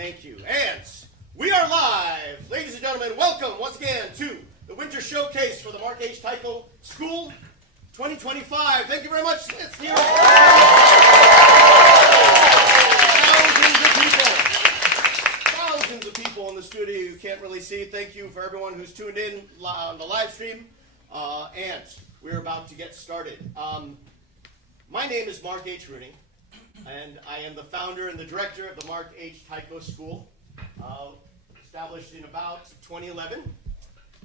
Thank you. And we are live. Ladies and gentlemen, welcome once again to the Winter Showcase for the Mark H. Taiko School 2025. Thank you very much. Let's hear it. Thousands of people in the studio you can't really see. Thank you for everyone who's tuned in on the live stream. And we're about to get started. My name is Mark H. Rooney, and I am the founder and the director of the Mark H. Taiko School, established in about 2011.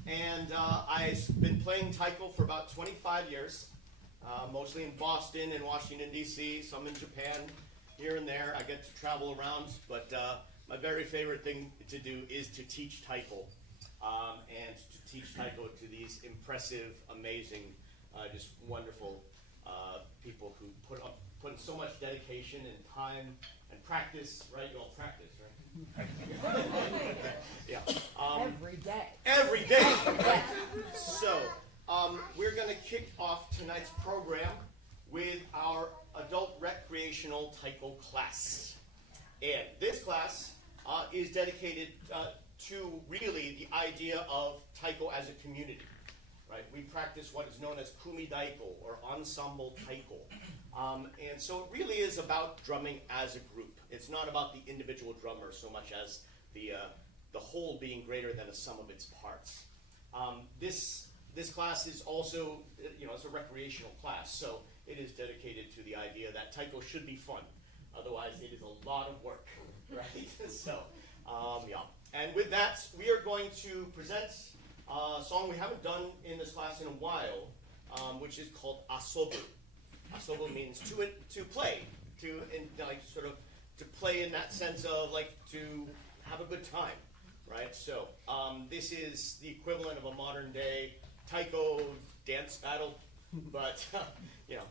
And I've been playing Taiko for about 25 years, mostly in Boston and Washington, D.C., some in Japan, here and there. I get to travel around, but my very favorite thing to do is to teach Taiko, and to teach Taiko to these impressive, amazing, just wonderful people who put in so much dedication and time and practice, right? You all practice, right? Yeah. Every day. Every day. Right? So, we're going to kick off tonight's program with our adult recreational Taiko class. And this class is dedicated to really the idea of Taiko as a community. Right? We practice what is known as kumi daiko, or ensemble Taiko. And so it really is about drumming as a group. It's not about the individual drummer so much as the whole being greater than the sum of its parts. This class is also, it's a recreational class, so it is dedicated to the idea that Taiko should be fun. Otherwise, it is a lot of work, right? So, yeah. And with that, we are going to present a song we haven't done in this class in a while, which is called asobu. Asobu means to play, to play in that sense of to have a good time, right? So this is the equivalent of a modern day Taiko dance battle, but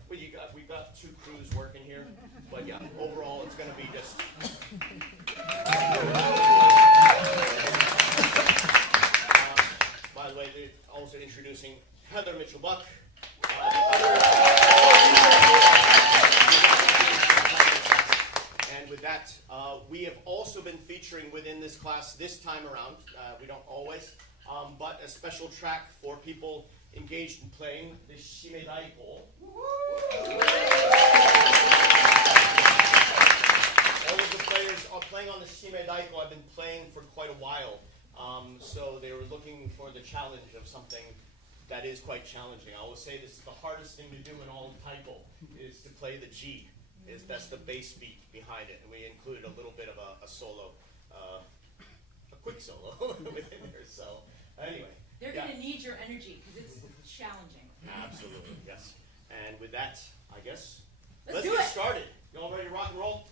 we've got two crews working here, but yeah, overall it's going to be just. By the way, they're also introducing Heather Mitchell-Buck. And with that, we have also been featuring within this class this time around. We don't always, but a special track for people engaged in playing the shimedaiko. All of the players are playing on the shimedaiko. I've been playing for quite a while. So they were looking for the challenge of something that is quite challenging. I always say this is the hardest thing to do in all of Taiko, is to play the G. That's the bass beat behind it. And we included a little bit of a solo, a quick solo within there. So anyway. They're going to need your energy because it's challenging. Absolutely, yes. And with that, I guess, let's get started. You all ready to rock and roll?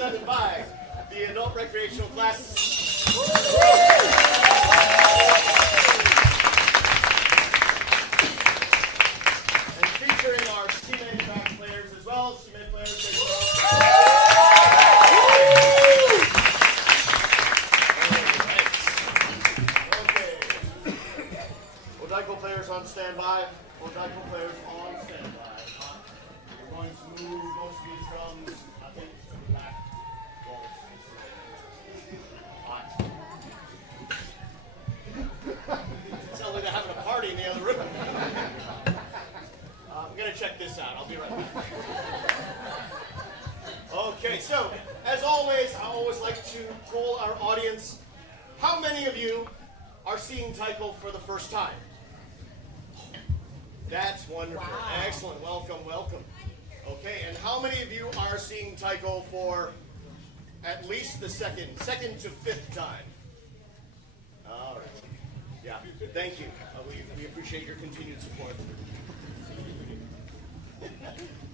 presented by the adult recreational class. And featuring our teammate track players as well. Teammate players. Okay. Taiko players on standby. Taiko players on standby. We're going to move most of these drums, I think, to the back walls. Hot. Sounds like they're having a party in the other room. I'm going to check this out. I'll be right back. Okay, so, as always, I always like to poll our audience. How many of you are seeing Taiko for the first time? That's wonderful. Wow. Excellent. Welcome, welcome. Okay, and how many of you are seeing Taiko for at least the second to fifth time? All right. Yeah, thank you. We appreciate your continued support.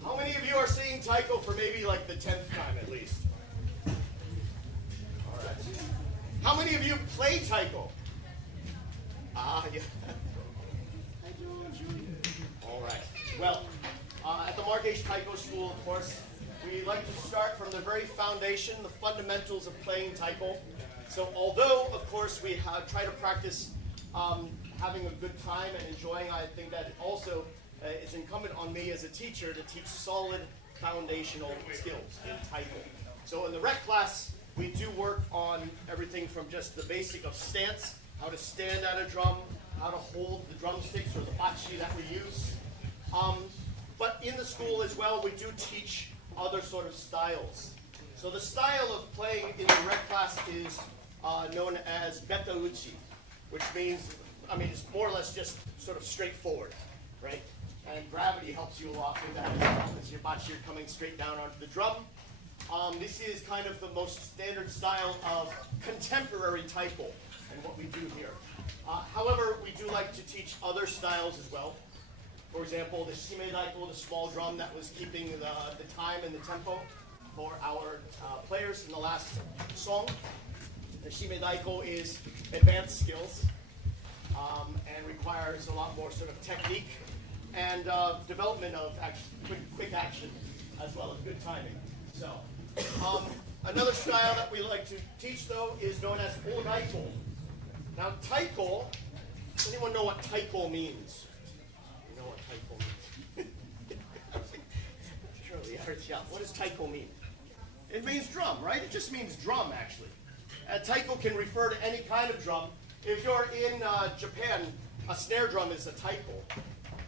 How many of you are seeing Taiko for maybe like the 10th time at least? All right. How many of you play Taiko? Yeah. All right. Well, at the Mark H. Taiko School, of course, we like to start from the very foundation, the fundamentals of playing Taiko. So although, of course, we try to practice having a good time and enjoying, I think that also it's incumbent on me as a teacher to teach solid foundational skills in Taiko. So in the rec class, we do work on everything from just the basic of stance, how to stand at a drum, how to hold the drumsticks or the bachi that we use. But in the school as well, we do teach other sort of styles. So the style of playing in the rec class is known as beta uchi, which means, it's more or less just sort of straightforward, right? And gravity helps you a lot with that as well, as your bachi are coming straight down onto the drum. This is kind of the most standard style of contemporary Taiko and what we do here. However, we do like to teach other styles as well. For example, the shime daiko, the small drum that was keeping the time and the tempo for our players in the last song. The shime daiko is advanced skills and requires a lot more sort of technique and development of quick action as well as good timing. So, another style that we like to teach though is known as odaiko. Now, Taiko, does anyone know what Taiko means? You know what Taiko means? Surely, yeah. What does Taiko mean? It means drum, right? It just means drum, actually. Taiko can refer to any kind of drum. If you're in Japan, a snare drum is a taiko.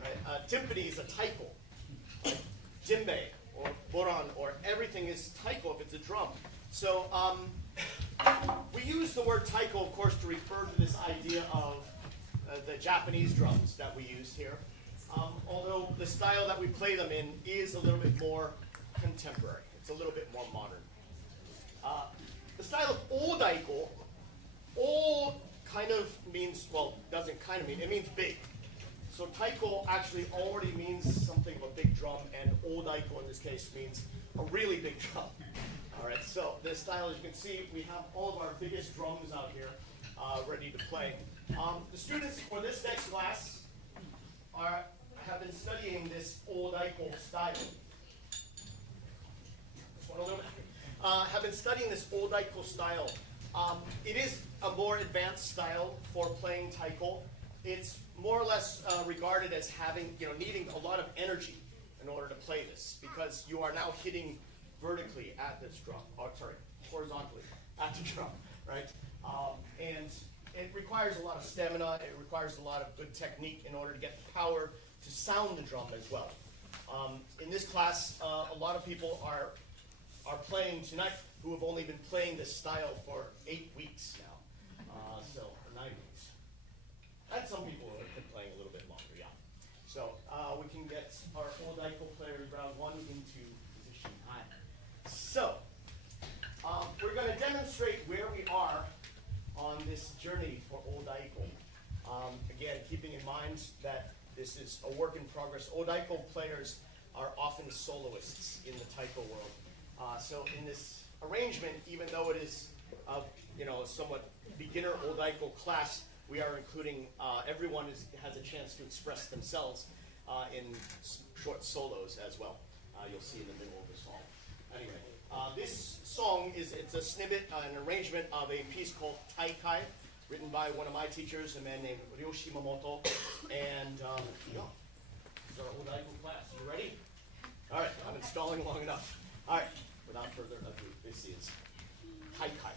Right? Timpani is a taiko. Right? Djembe or boran or everything is taiko if it's a drum. So we use the word taiko, of course, to refer to this idea of the Japanese drums that we use here. Although the style that we play them in is a little bit more contemporary. It's a little bit more modern. The style of odaiko, o kind of means, well, doesn't kind of mean, it means big. So taiko actually already means something of a big drum, and odaiko in this case means a really big drum. All right, so this style, as you can see, we have all of our biggest drums out here ready to play. The students for this next class have been studying this odaiko style. Just want a little bit. Have been studying this odaiko style. It is a more advanced style for playing taiko. It's more or less regarded as having, needing a lot of energy in order to play this, because you are now hitting vertically at this drum, horizontally at the drum, right? And it requires a lot of stamina. It requires a lot of good technique in order to get the power to sound the drum as well. In this class, a lot of people are playing tonight who have only been playing this style for 8 weeks now, or 9 weeks. And some people have been playing a little bit longer, yeah. So we can get our odaiko players round one into position. Hi. So we're going to demonstrate where we are on this journey for odaiko. Again, keeping in mind that this is a work in progress. Odaiko players are often soloists in the taiko world. So in this arrangement, even though it is a somewhat beginner Odaiko class, we are including everyone has a chance to express themselves in short solos as well. You'll see in the middle of the song. Anyway, this song it's a snippet, an arrangement of a piece called Taiko, written by one of my teachers, a man named Ryo Shimamoto. And this is our Odaiko class. You ready? All right, I've been stalling long enough. All right, without further ado, this is Taiko.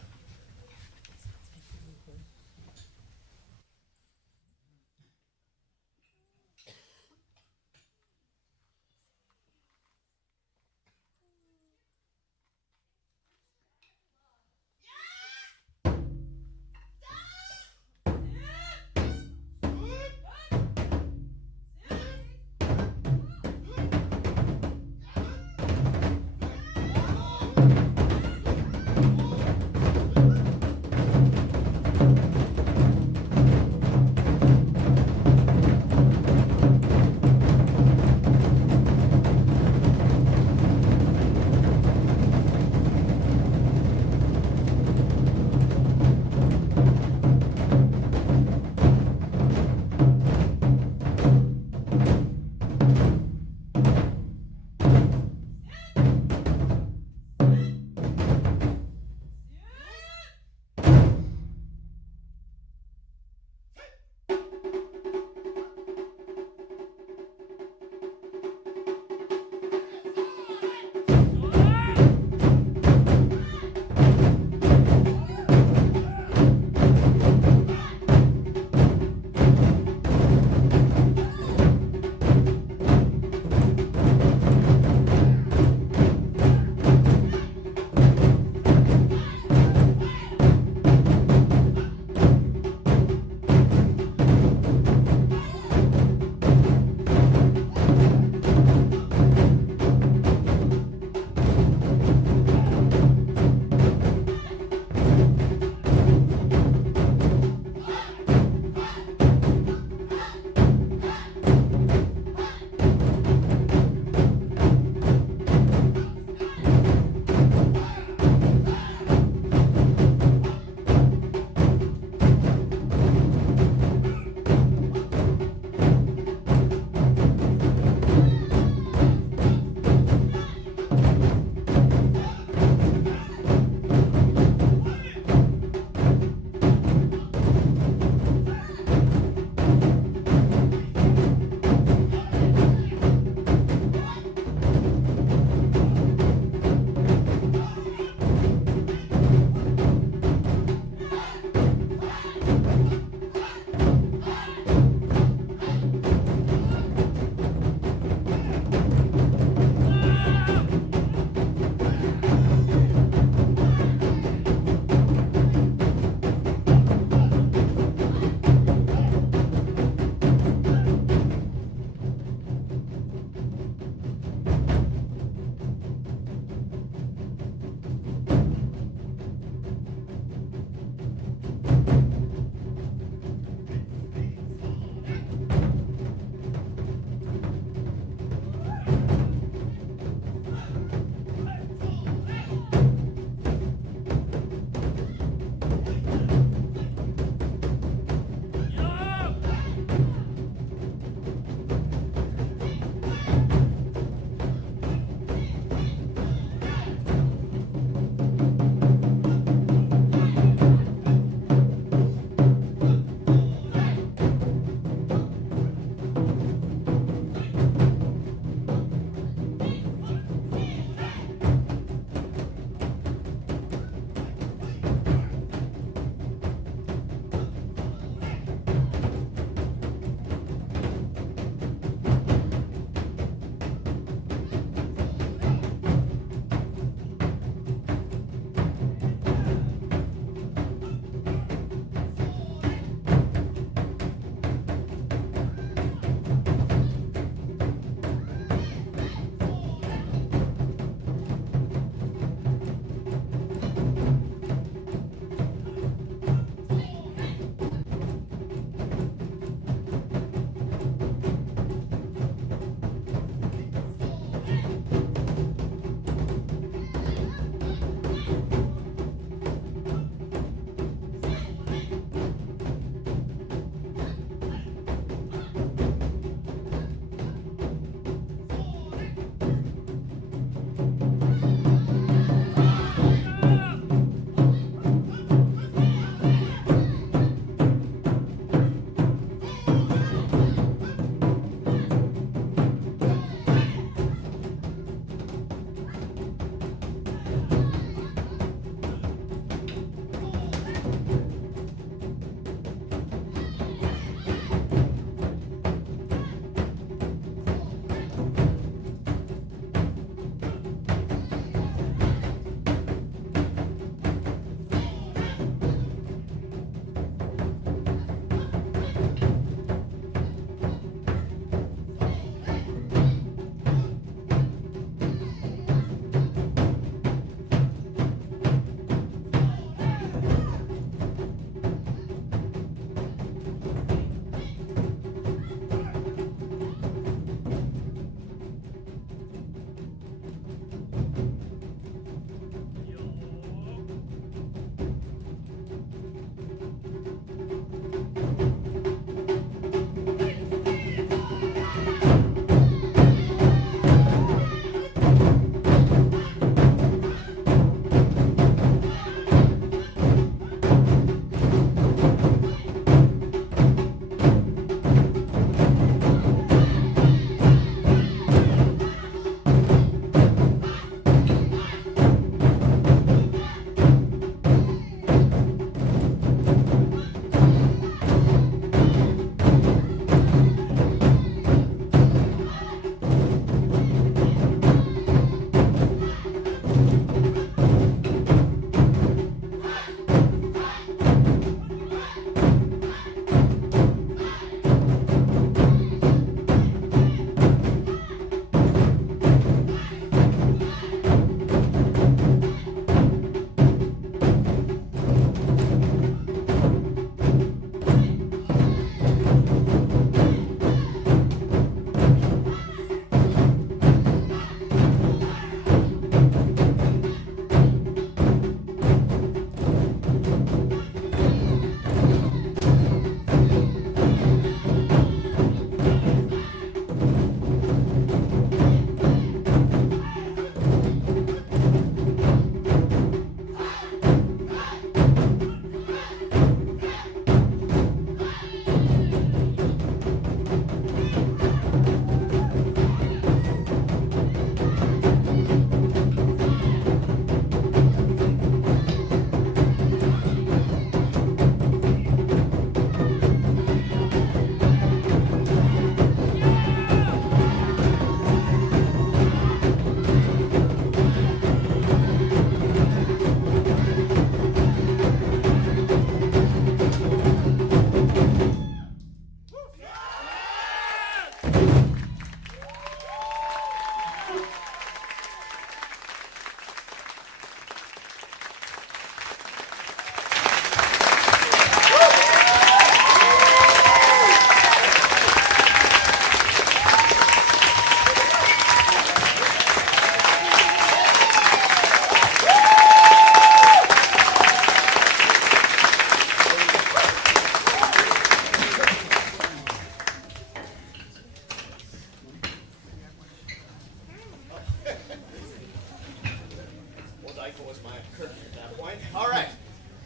at that point. All right,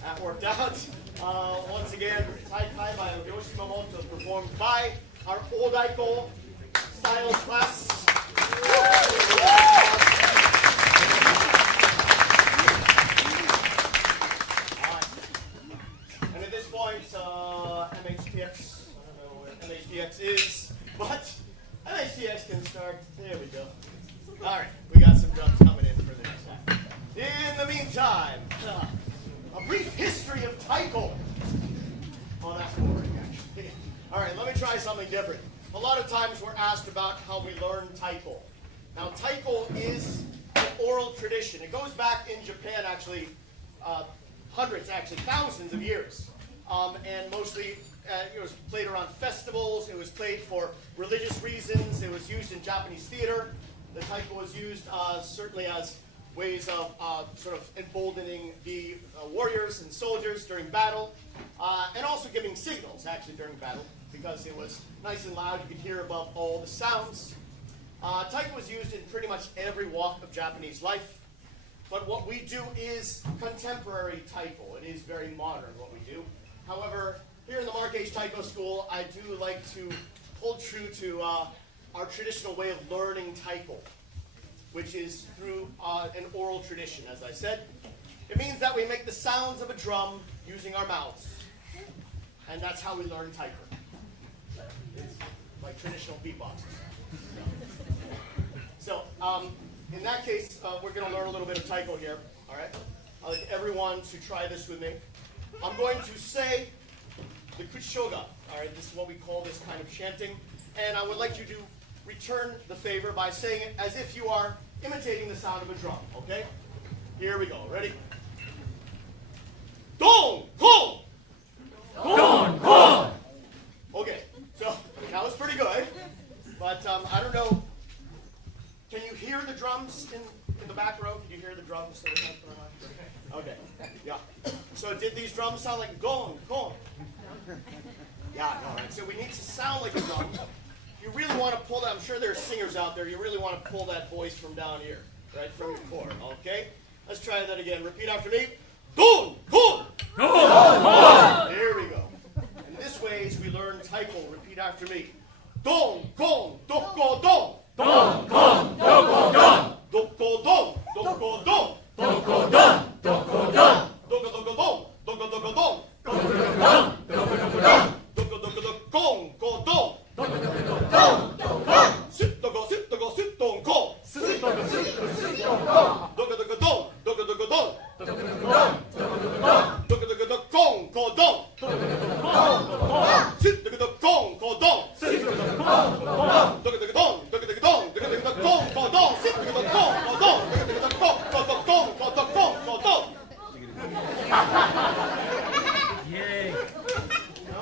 that worked out. Once again, Taiko by Yoshimamoto performed by our Taiko styles class. And at this point, MHTX, I don't know where MHTX is, but MHTX can start. There we go. All right, we got some drums coming in for the next half. In the meantime, a brief history of Taiko. Oh, that's boring, actually. All right, let me try something different. A lot of times we're asked about how we learn Taiko. Now, Taiko is an oral tradition. It goes back in Japan, actually, hundreds, actually thousands of years. And mostly it was played around festivals. It was played for religious reasons. It was used in Japanese theater. The Taiko was used certainly as ways of sort of emboldening the warriors and soldiers during battle, and also giving signals, actually, during battle, because it was nice and loud. You could hear above all the sounds. Taiko was used in pretty much every walk of Japanese life. But what we do is contemporary Taiko. It is very modern, what we do. However, here in the Mark H. Taiko School, I do like to hold true to our traditional way of learning Taiko, which is through an oral tradition, as I said. It means that we make the sounds of a drum using our mouths. And that's how we learn Taiko. It's like traditional beatboxing. So, in that case, we're going to learn a little bit of Taiko here. All right? I'd like everyone to try this with me. I'm going to say the kuchishoga. All right? This is what we call this kind of chanting. And I would like you to return the favor by saying it as if you are imitating the sound of a drum. Okay? Here we go. Ready? Dong! Kong! Gone, gone! Okay. So, that was pretty good. But I don't know. Can you hear the drums in the back row? Can you hear the drums that we have going on? Okay. Yeah. So did these drums sound like gong, gong? Yeah, no, right. So we need to sound like a drum. You really want to pull that. I'm sure there are singers out there. You really want to pull that voice from down here, right, from your core. Okay? Let's try that again. Repeat after me. Gong, gong! Gone, gone! There we go. And this way, as we learn Taiko, repeat after me. Dong, gong, doko, dong! Gone, gone, doko, done! Doko, dong, doko, dong! Doko, done! Doko, done! Doko, doko, dong, doko, doko, dong! Doko, doko, done! Doko, doko, done! Doko, doko, doko, gong, go, dong! Doko, doko, done! Doko, Sit, doko, sit, doko, sit, dong, gong! sit, doko, sit, doko, sit, doko, Doko, doko, dong, doko, doko, dong! doko, doko, done! Doko, doko, done! Doko, doko, doko, gong, go, dong! Doko, doko, done! Doko, Sit, doko, doko, gong, go, dong! sit, doko, done! Doko, doko, dong, doko, doko, dong, doko, doko, doko, gong, go, dong! Sit, doko, doko, gong, go, dong! Doko, doko, doko, gong, go, dong, gong, go, dong! Yay! No?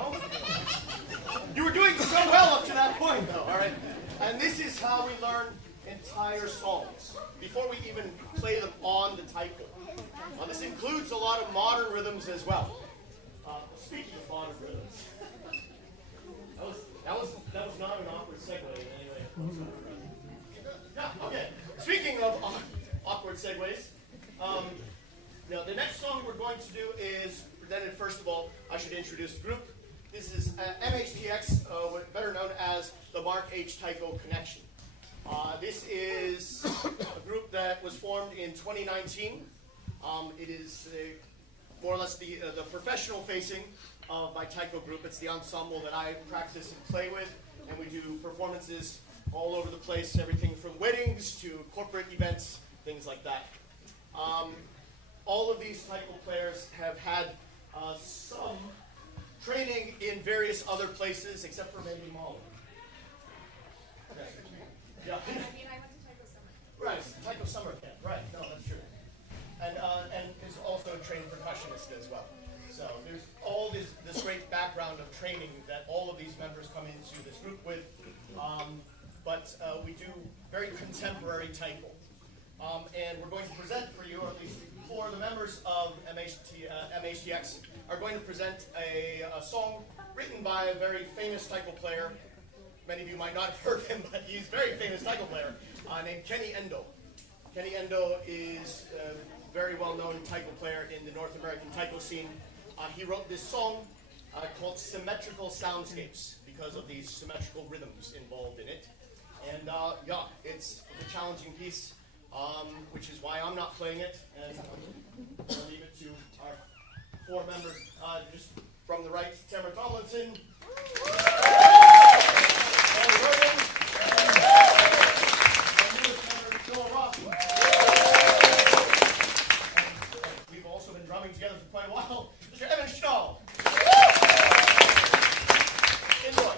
You were doing so well up to that point, though, all right? And this is how we learn entire songs, before we even play them on the Taiko. This includes a lot of modern rhythms as well. Speaking of modern rhythms, that was not an awkward segue in any way. Yeah, okay. Speaking of awkward segues, now the next song we're going to do is presented. First of all, I should introduce the group. This is MHTX, better known as the Mark H. Taiko Connection. This is a group that was formed in 2019. It is more or less the professional facing of my Taiko group. It's the ensemble that I practice and play with, and we do performances all over the place, everything from weddings to corporate events, things like that. All of these Taiko players have had some training in various other places, except for maybe Molly. Okay. Yeah. I mean, I went to Taiko Summer. Right, Taiko Summer Camp. Right, no, that's true. And is also a trained percussionist as well. So there's all this great background of training that all of these members come into this group with. But we do very contemporary Taiko. And we're going to present for you, or at least for the members of MHTX, are going to present a song written by a very famous Taiko player. Many of you might not have heard him, but he's a very famous Taiko player named Kenny Endo. Kenny Endo is very well-known taiko player in the North American taiko scene. He wrote this song called Symmetrical Soundscapes because of these symmetrical rhythms involved in it. And yeah, it's a challenging piece, which is why I'm not playing it. And I'll leave it to our four members. Just from the right, Tamara Tomlinson. And Rooney. And newest member, Joel Ross. We've also been drumming together for quite a while. Mr. Evan Stahl. Enjoy.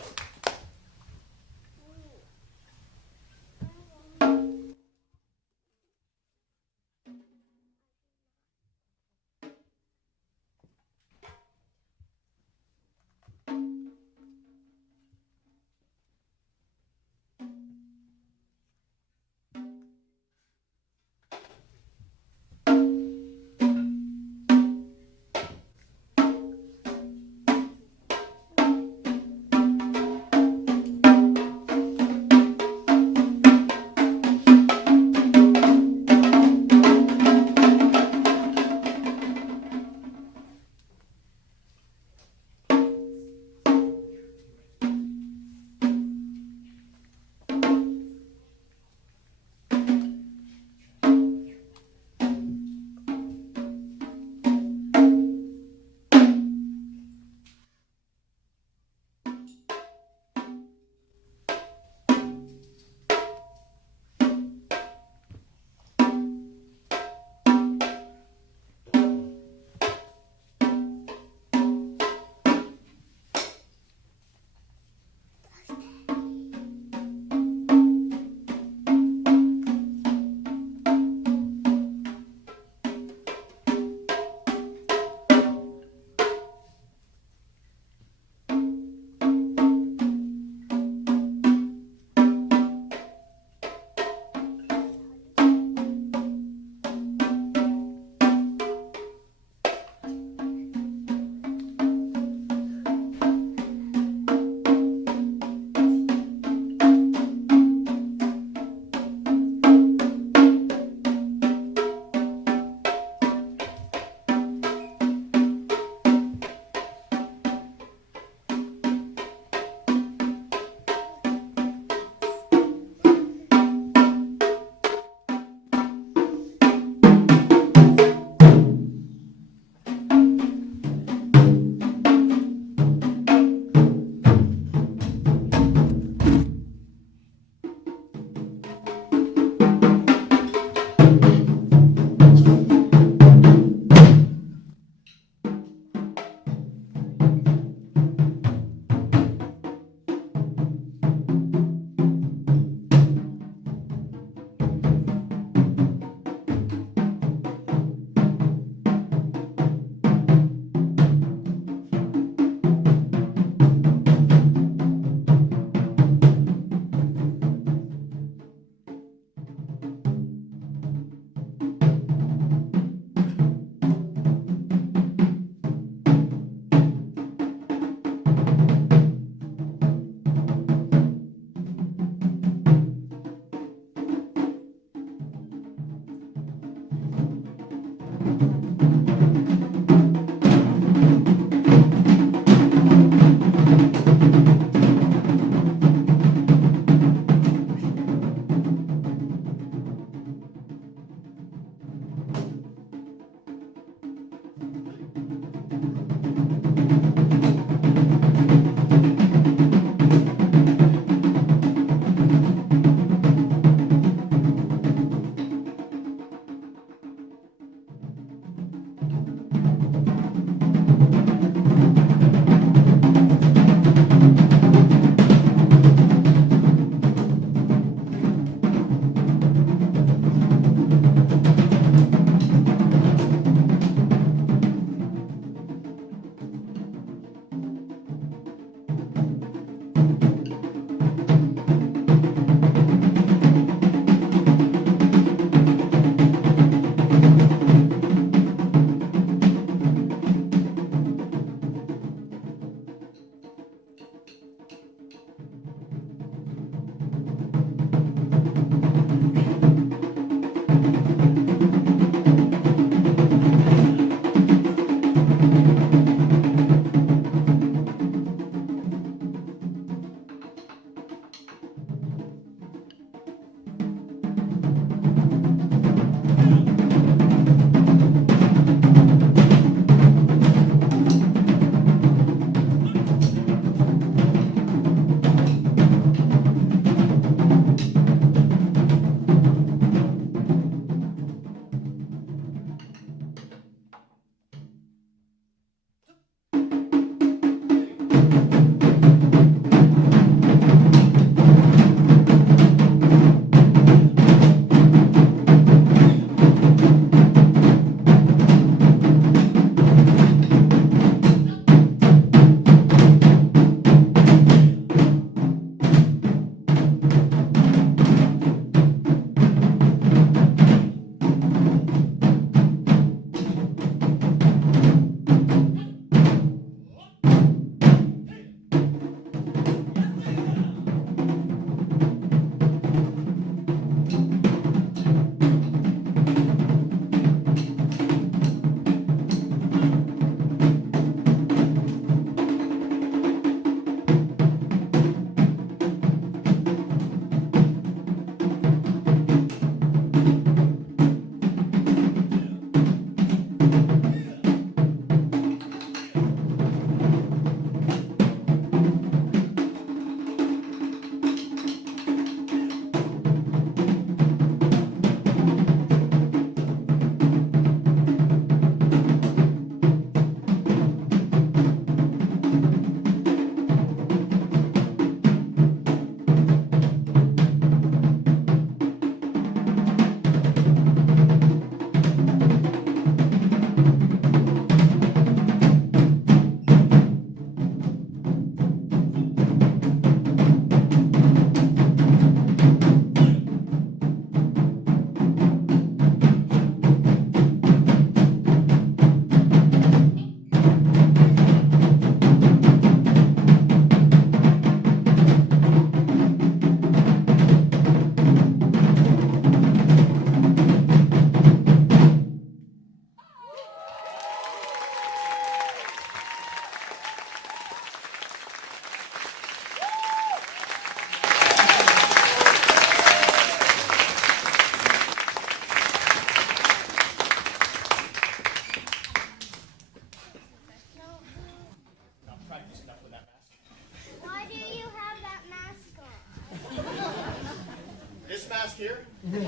mask here? No.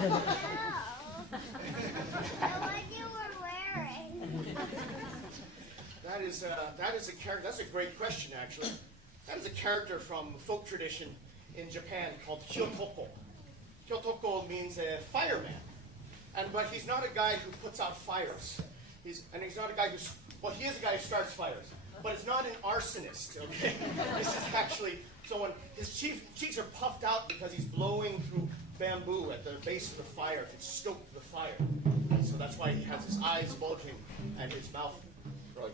What you were wearing. That is a character. That's a great question, actually. That is a character from folk tradition in Japan called Hyotoko. Hyotoko means a fireman, but he's not a guy who puts out fires. He's not a guy who. Well, he is a guy who starts fires, but it's not an arsonist. Okay, this is actually someone. His cheeks are puffed out because he's blowing through bamboo at the base of the fire to stoke the fire. And so that's why he has his eyes bulging and his mouth growing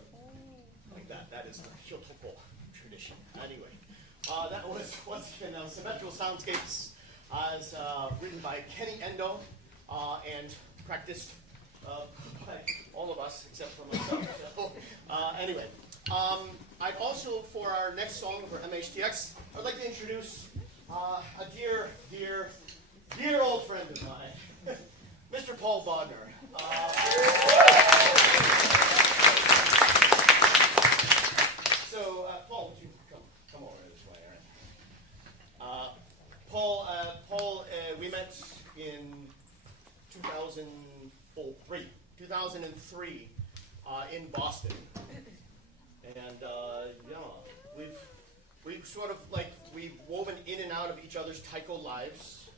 like that. That is the Hyotoko tradition. Anyway, that was once again Symmetrical Soundscapes, as written by Kenny Endo and practiced by all of us except for myself. So, anyway, I'd also, for our next song for MHTX, I'd like to introduce a dear old friend of mine, Mr. Paul Bodner. So, Paul, would you come over this way? All right. Paul, we met in 2003 in Boston, and we've sort of we've woven in and out of each other's Taiko lives.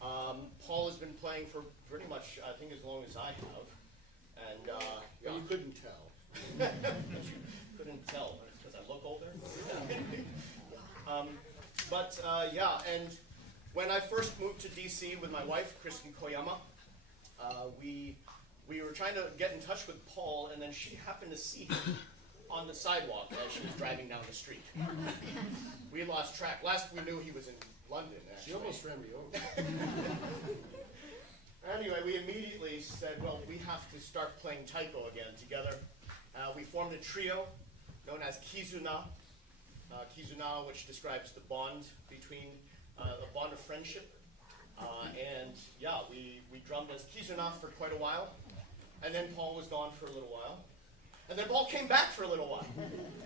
Paul has been playing for pretty much, I think, as long as I have, and You couldn't tell. couldn't tell because I look older. And when I first moved to DC with my wife, Kristen Koyama, we were trying to get in touch with Paul, and then she happened to see him on the sidewalk as she was driving down the street. We lost track. Last we knew, he was in London, actually. She almost ran me over. Anyway, we immediately said, well, we have to start playing Taiko again together. We formed a trio known as Kizuna. Kizuna, which describes the bond between, a bond of friendship. We drummed as Kizuna for quite a while. And then Paul was gone for a little while. And then Paul came back for a little while.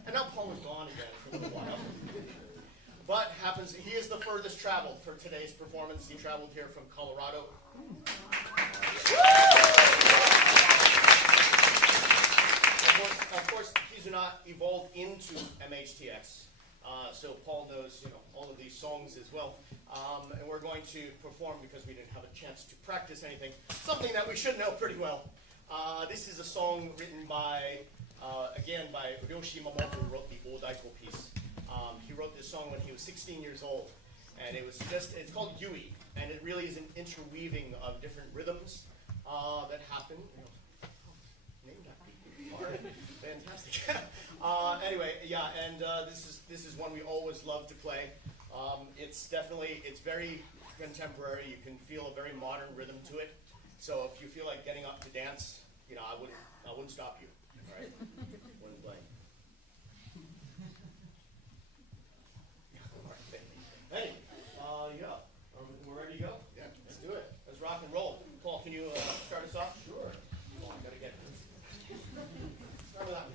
And now Paul is gone again for a little while. But he is the furthest traveled for today's performance. He traveled here from Colorado. Of course, Kizuna evolved into MHTX. So Paul knows, all of these songs as well. And we're going to perform, because we didn't have a chance to practice anything, something that we should know pretty well. This is a song written by Ryoshi Mamoto, who wrote the old Taiko piece. He wrote this song when he was 16 years old, and it's called Yui, and it really is an interweaving of different rhythms that happen. Name that. Fantastic. This is one we always love to play. It's very contemporary. You can feel a very modern rhythm to it. So if you feel like getting up to dance, I wouldn't stop you. All right, wouldn't blame. Hey, we're ready to go? Yeah, let's do it. Let's rock and roll. Paul, can you start us off? Sure. Come on, gotta get it. Start with that one.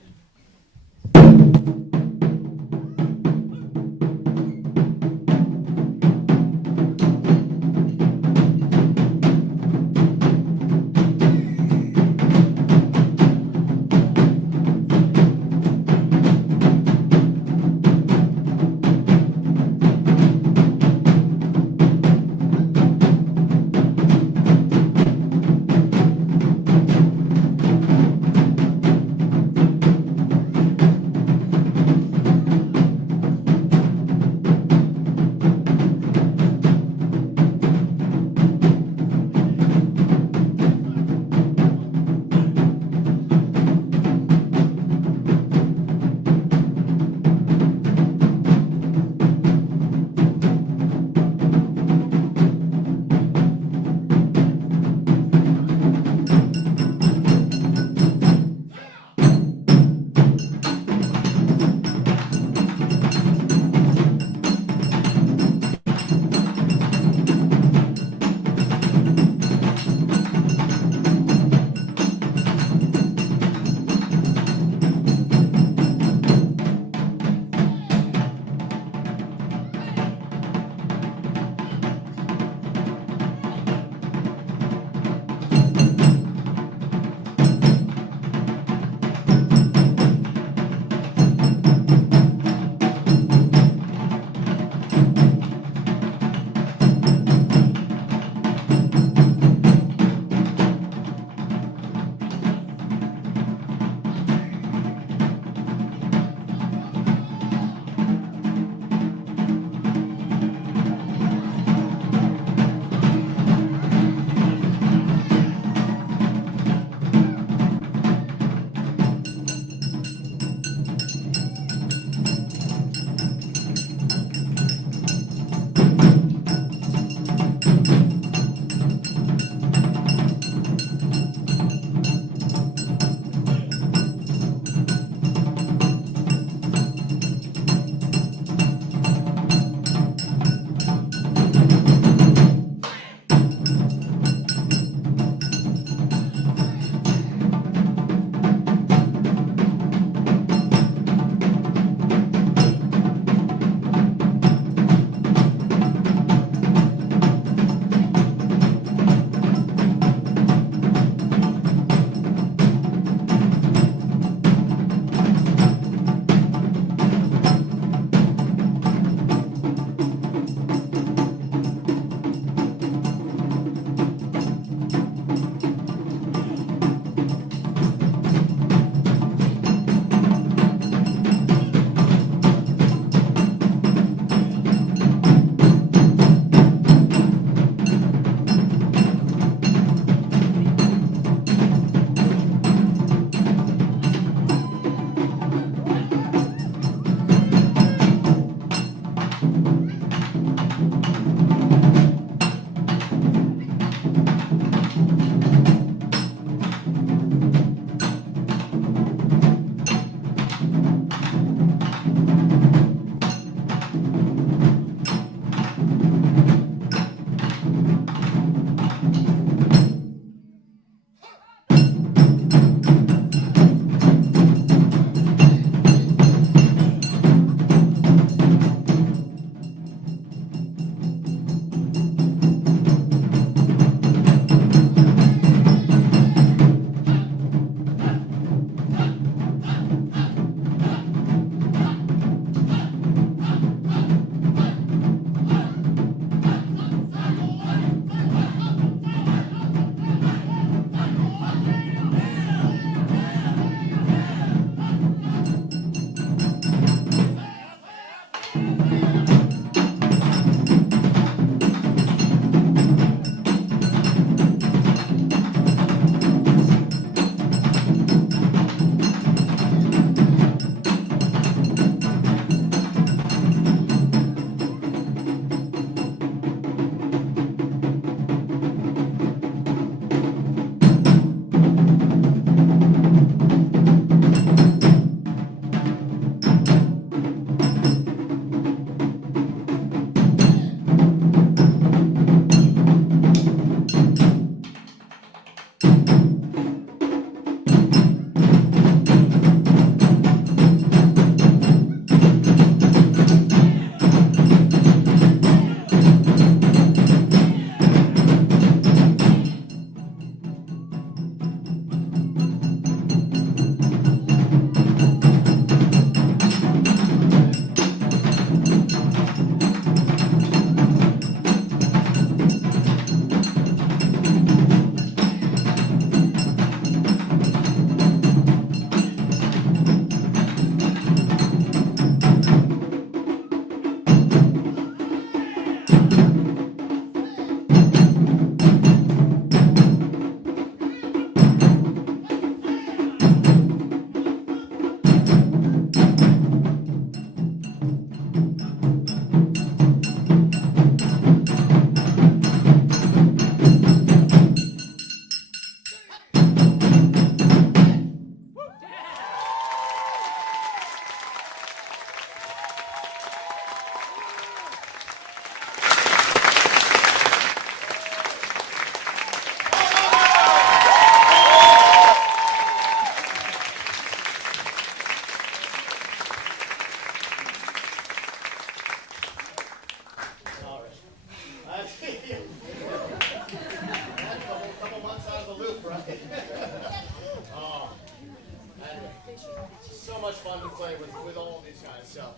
So much fun to play with all these guys. So,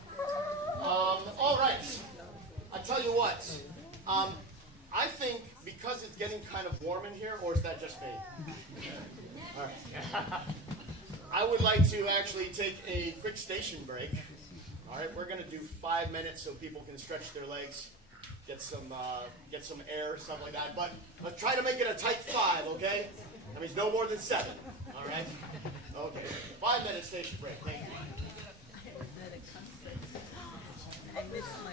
all right. I tell you what. I think because it's getting kind of warm in here, or is that just me? All right. I would like to actually take a quick station break. All right, we're going to do 5 minutes so people can stretch their legs, get some air, stuff like that. But let's try to make it a tight 5, okay? That means no more than 7. All right. Okay. 5 minute station break. Thank you. I miss my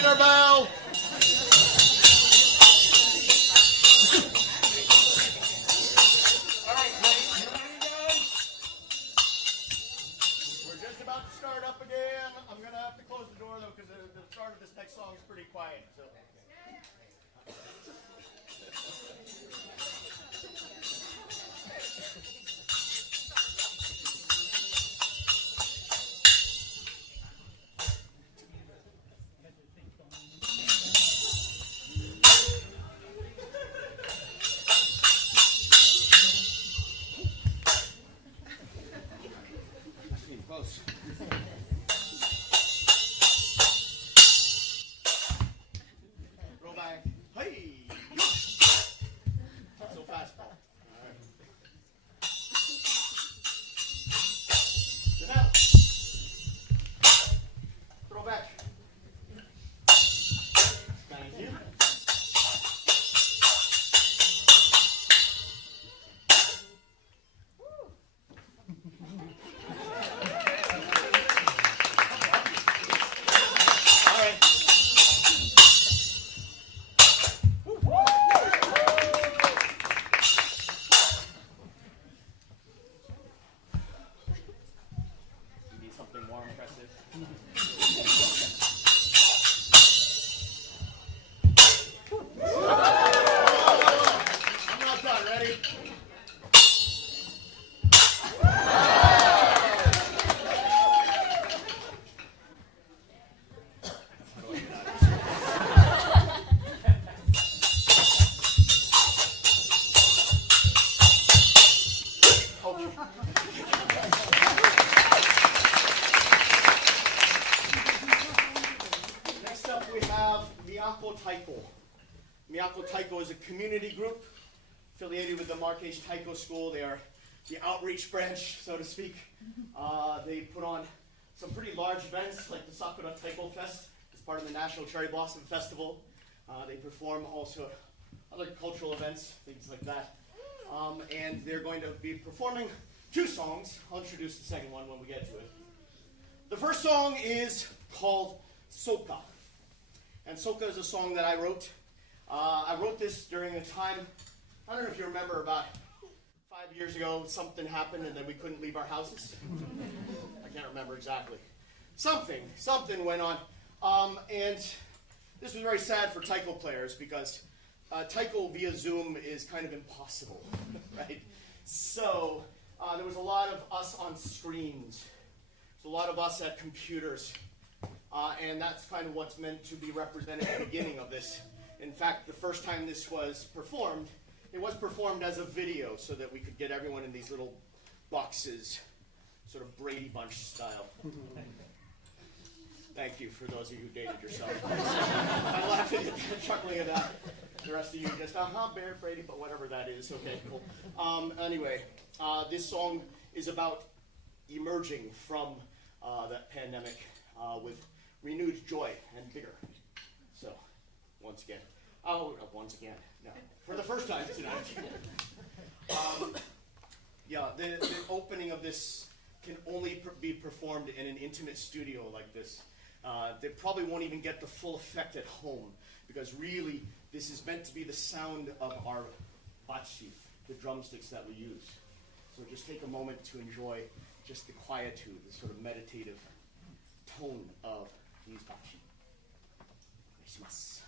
dinner bell. All right, we're just about to start up again. I'm gonna have to close the door though because the start of this next song is pretty quiet. So. Close. Roll back. Hey! Not so fast, Paul. All right. Get out. Throw back. Thank you. Something more impressive. I'm not done. Ready? Next up we have Taiko. Taiko is a community group affiliated with the Marquez Taiko School. They are the outreach branch, so to speak. They put on some pretty large events like the Sakura Taiko Fest as part of the National Cherry Blossom Festival. They perform also other cultural events, things like that. And they're going to be performing 2 songs. I'll introduce the second one when we get to it. The first song is called Soka. And Soka is a song that I wrote. I wrote this during a time, I don't know if you remember, about 5 years ago, something happened and then we couldn't leave our houses. I can't remember exactly. Something went on. And this was very sad for Taiko players because Taiko via Zoom is kind of impossible, right? So there was a lot of us on screens. There's a lot of us at computers. And that's kind of what's meant to be represented at the beginning of this. In fact, the first time this was performed, it was performed as a video so that we could get everyone in these little boxes, sort of Brady Bunch style. Thank you for those of you who dated yourself. I'm laughing and chuckling at that. The rest of you just, Bear Brady, but whatever that is. Okay, cool. Anyway, this song is about emerging from that pandemic with renewed joy and vigor. So, once again, no, for the first time tonight. The opening of this can only be performed in an intimate studio like this. They probably won't even get the full effect at home because really this is meant to be the sound of our bachi, the drumsticks that we use. So just take a moment to enjoy just the quietude, the sort of meditative tone of these bachi. Oneshimasu.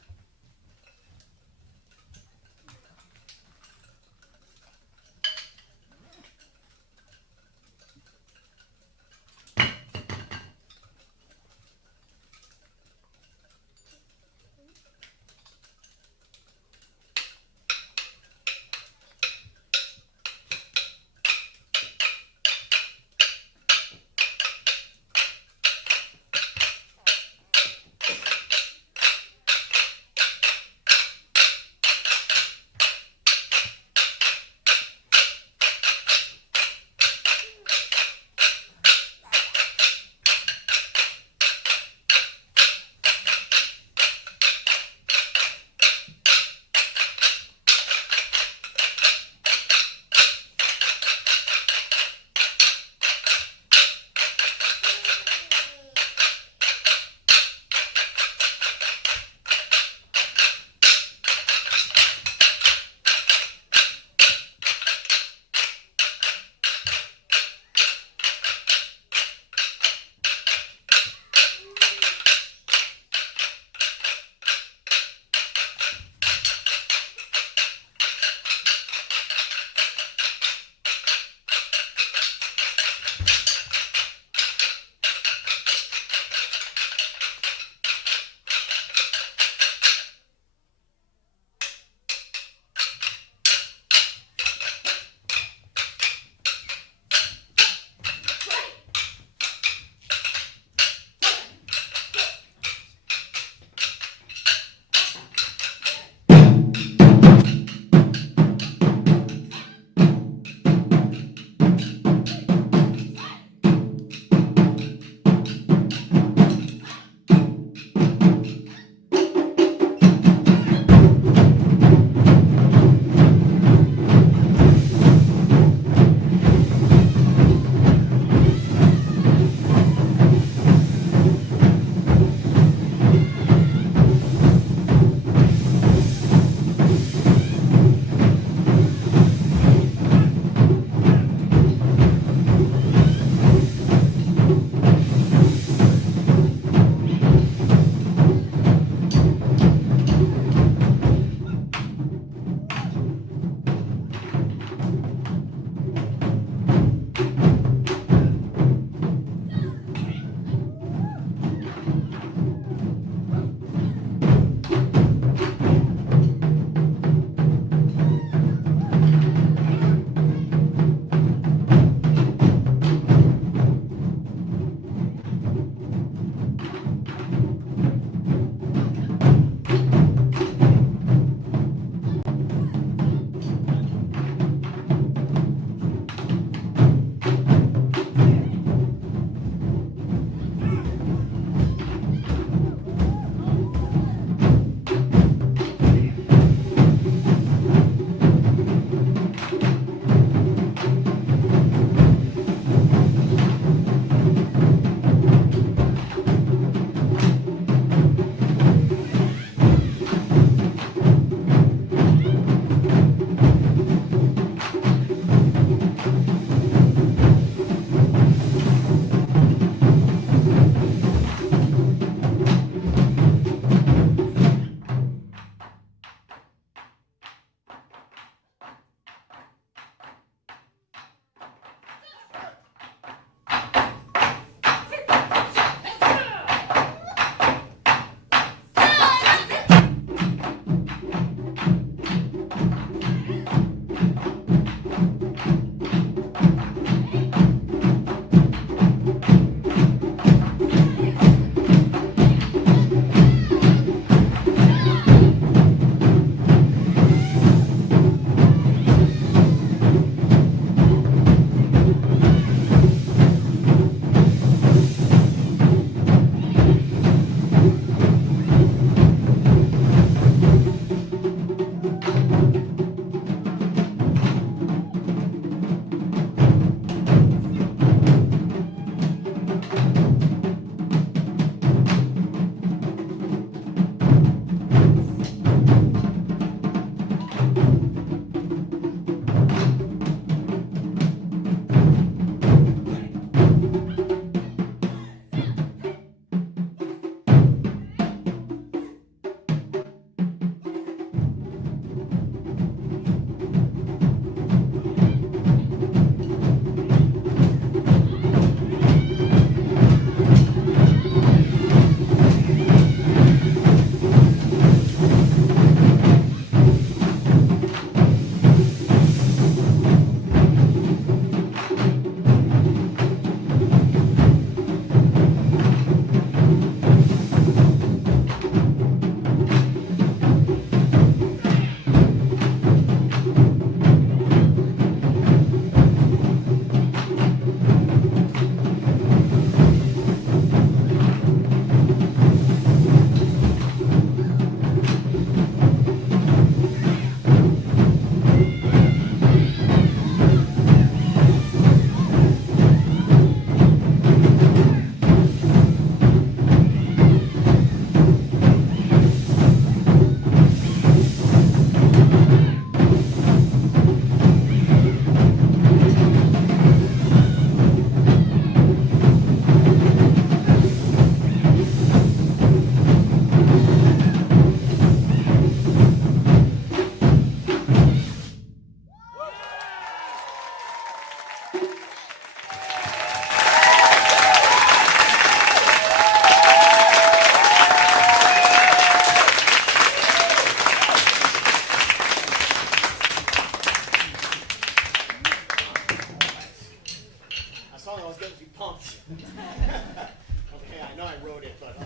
song, I was getting you pumped. Okay, I know I wrote it, but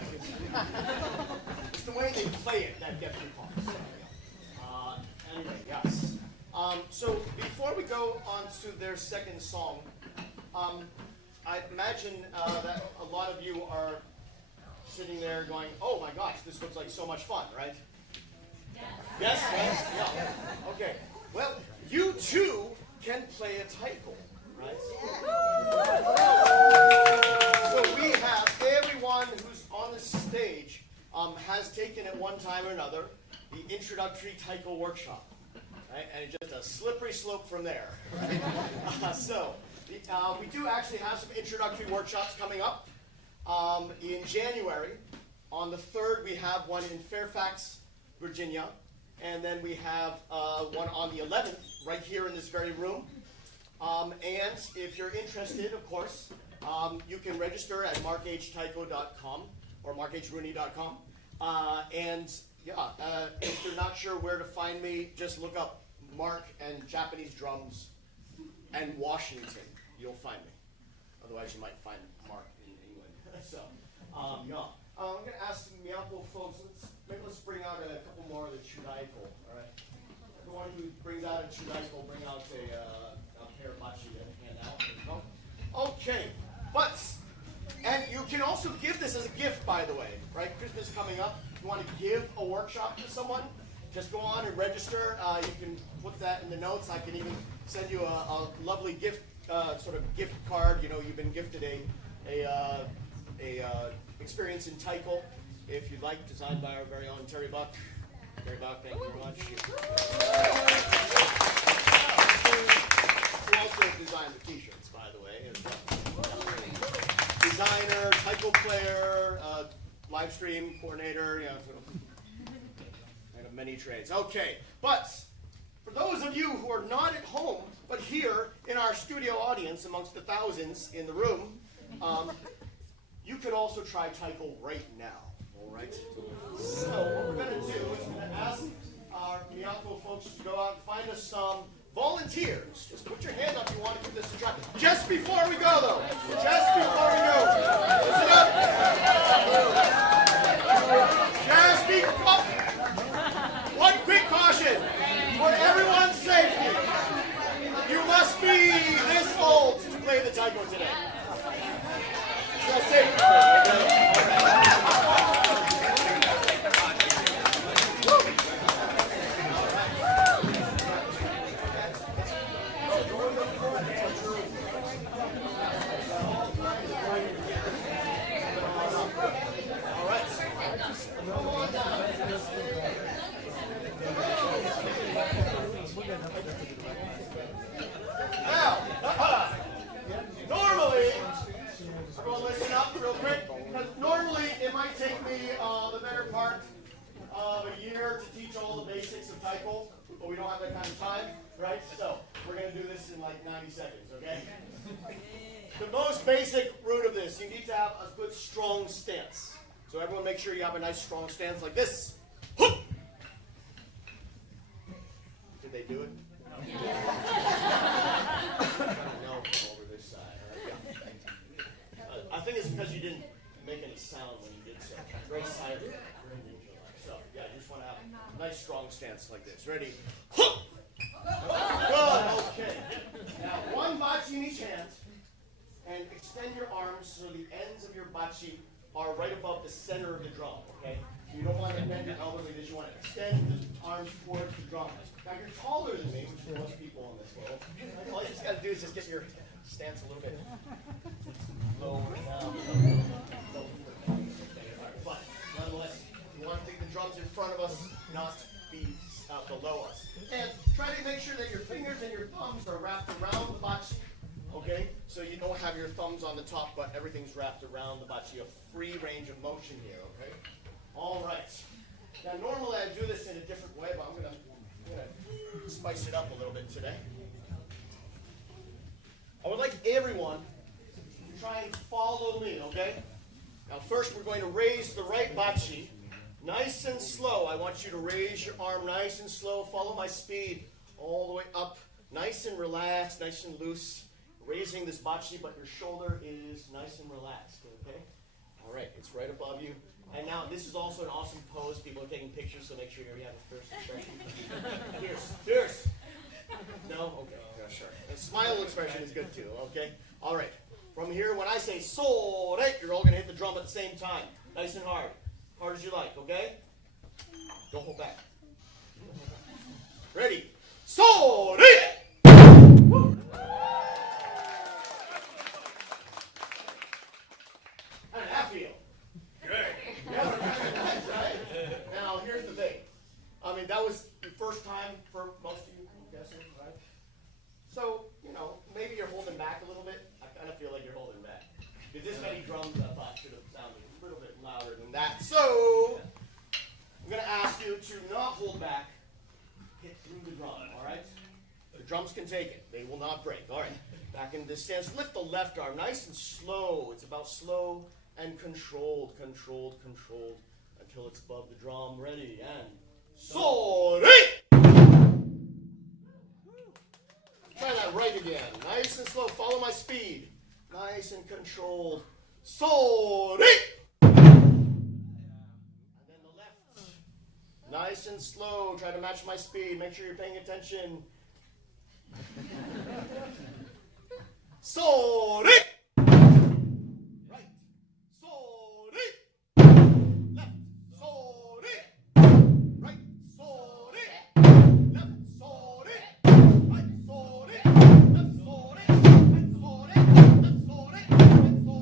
it's the way they play it that gets me pumped. So, yeah. Anyway, yes. So before we go on to their second song, I imagine that a lot of you are sitting there going, "Oh my gosh, this looks like so much fun," right? Yes. Yes. Yeah. Okay. Well, you too can play a taiko, right? So we have everyone who's on the stage has taken at one time or another the introductory taiko workshop, right? And it's just a slippery slope from there, right? We do actually have some introductory workshops coming up in January. On the 3rd, we have one in Fairfax, Virginia, and then we have one on the 11th, right here in this very room. And if you're interested, of course, you can register at markhtaiko.com or markhrooney.com. If you're not sure where to find me, just look up Mark and Japanese drums and Washington. You'll find me. Otherwise, you might find Mark in England. I'm going to ask the Miyako folks, let's bring out a couple more of the chudaiko, all right? Everyone who brings out a chudaiko, bring out a pair of bachi to hand out. There you go. Okay, and you can also give this as a gift, by the way, right? Christmas coming up. If you want to give a workshop to someone, just go on and register. You can put that in the notes. I can even send you a lovely gift, sort of gift card. You know, you've been gifted a experience in taiko, if you'd like, designed by our very own Terry Buck. Terry Buck, thank you very much. Who also designed the t-shirts, by the way. Designer, taiko player, live stream coordinator, sort of many trades. Okay, but for those of you who are not at home, but here in our studio audience amongst the thousands in the room, you could also try taiko right now, all right? So what we're going to do is we're going to ask our Miyako folks to go out and find us some volunteers. Just put your hand up if you want to give this a try. Just before we go, though. Just before we go. Listen up. Just be up. One quick caution. For everyone's safety, you must be this old to play the taiko today. So safe. Normally, everyone listen up real quick, because normally it might take me the better part of a year to teach all the basics of taiko, but we don't have that kind of time, right? So we're going to do this in like 90 seconds, okay? The most basic root of this, you need to have a good strong stance. So everyone make sure you have a nice strong stance like this. Did they do it? No, over this side. Right? Yeah. I think it's because you didn't make any sound when you did so. Very silent. Very ninja-like. So, yeah, you just want to have a nice strong stance like this. Ready? Good. Okay. Now, one bachi in each hand, and extend your arms so the ends of your bachi are right above the center of the drum. Okay. You don't want to bend your elbows like this. You want to extend the arms towards the drum. Now you're taller than me, which is most people on this world. All you just got to do is just get your stance a little bit lower down. But nonetheless, you want to take the drums in front of us, not be below us. And try to make sure that your fingers and your thumbs are wrapped around the bachi. Okay? So you don't have your thumbs on the top, but everything's wrapped around the bachi. A free range of motion here. Okay? All right. Now normally I do this in a different way, but I'm going to spice it up a little bit today. I would like everyone to try and follow me, okay? Now first we're going to raise the right bachi nice and slow. I want you to raise your arm nice and slow. Follow my speed all the way up. Nice and relaxed, nice and loose. raising this bocce, but your shoulder is nice and relaxed, okay? All right, it's right above you. And now this is also an awesome pose. People are taking pictures, so make sure you have a fierce expression. Fierce. No? Okay, yeah, sure. And smile expression is good too, okay? All right. From here, when I say sore, you're all going to hit the drum at the same time. Nice and hard. Hard as you like, okay? Don't hold back. Ready? Sore! How did that feel? Good. Nice, right? Now, here's the thing. I mean, that was the first time for most of you, I'm guessing, right? So, you know, maybe you're holding back a little bit. I kind of feel like you're holding back. Because this many drums, I thought, should have sounded a little bit louder than that. So, I'm going to ask you to not hold back. Hit through the drum, all right? The drums can take it. They will not break. All right. Back in this stance. Lift the left arm nice and slow. It's about slow and controlled, until it's above the drum. Ready, and sorry! Try that right again. Nice and slow. Follow my speed. Nice and controlled. Sorry! And then the left. Nice and slow. Try to match my speed. Make sure you're paying attention. Sorry! Right. Sorry! Left. Sorry! Right. Sorry! Left. Sorry! Right. Sorry! Left. Sorry! Right. Sorry! Left. Sorry! Right. Sorry! Sorry!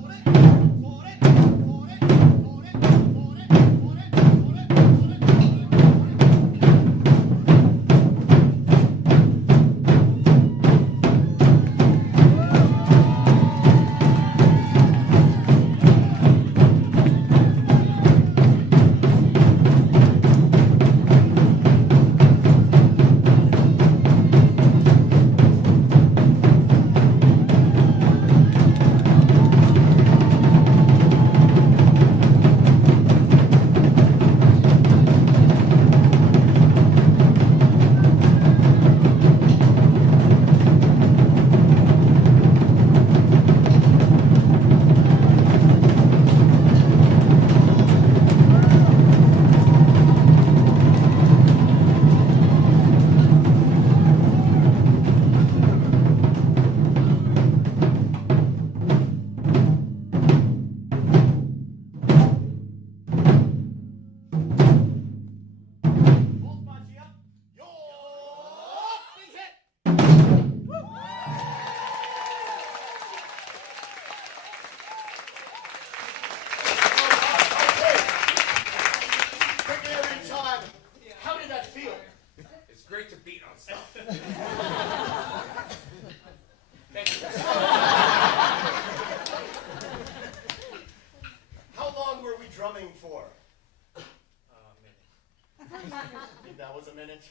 Think that was a minute?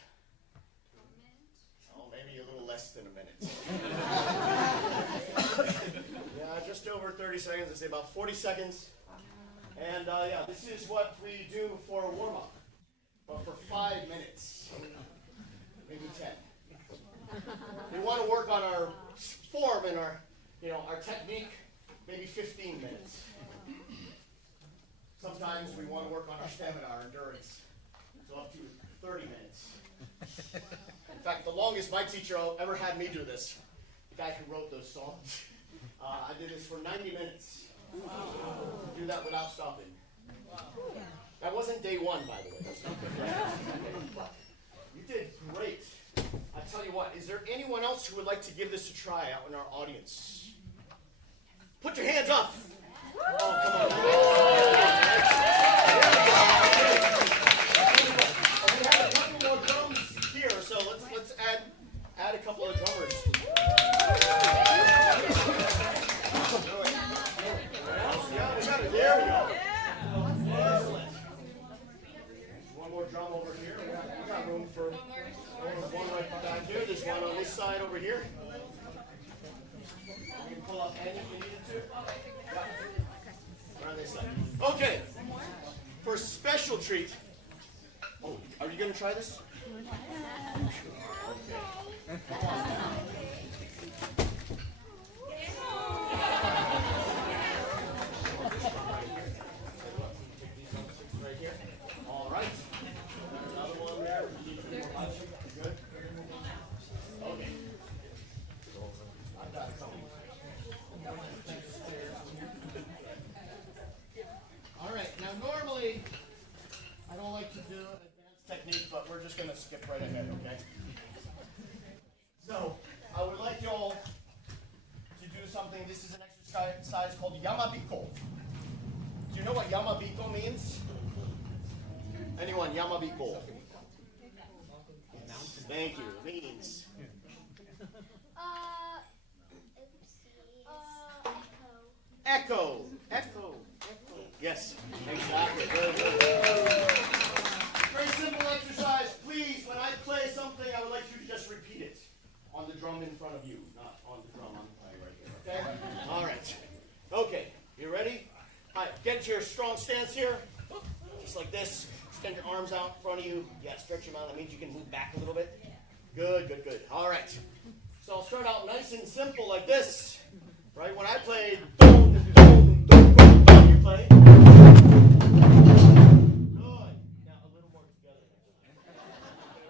Oh, maybe a little less than a minute. Yeah, just over 30 seconds. I say about 40 seconds. And yeah, this is what we do for a warm-up. But for 5 minutes, maybe 10. We want to work on our form and our, our technique, maybe 15 minutes. Sometimes we want to work on our stamina, our endurance, so up to 30 minutes. In fact, the longest my teacher ever had me do this, the guy who wrote those songs, I did this for 90 minutes. Wow. Do that without stopping. Wow. That wasn't day one, by the way. That's not good. You did great. I tell you what, is there anyone else who would like to give this a try out in our audience? Put your hands up. Oh, come on. We have a couple more drums here, so let's add a couple of drummers. Yeah, we got it. There we go. Excellent. One more drum over here. We got room for one right back here. There's one on this side over here. You can pull up any if you needed to. Yeah. On this side. Okay. For a special treat. Oh, are you going to try this? Okay. exercise called Yamabiko. Do you know what Yamabiko means? Anyone, Yamabiko? Thank you. Means Echo. echo. Yes, exactly. Very good. Very simple exercise. Please, when I play something, I would like you to just repeat it on the drum in front of you, not on the drum I'm playing right here. Okay? All right. Okay. You ready? All right. Get to your strong stance here. Just like this. Extend your arms out in front of you. Yeah, stretch them out. That means you can move back a little bit. Good, good, good. All right. So I'll start out nice and simple like this. Right? When I play dum, dum, dum, dum, dum, you play. Good. Now a little more together. Okay,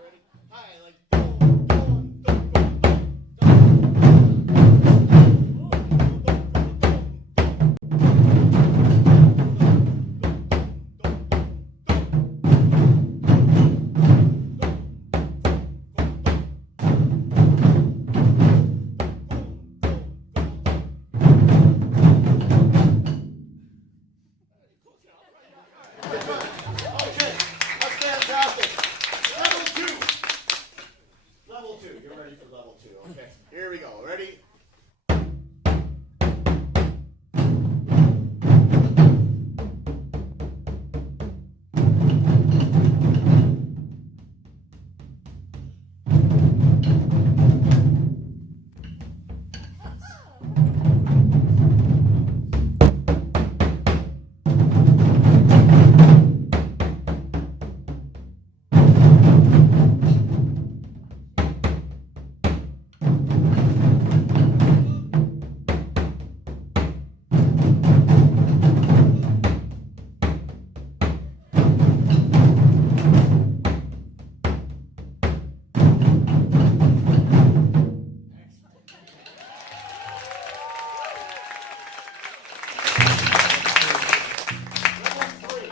ready? Hi, like dum, dum, dum, dum, dum, Okay, that's fantastic. Level 2. Level 2. You're ready for level 2. Okay, here we go. Ready? Level 3.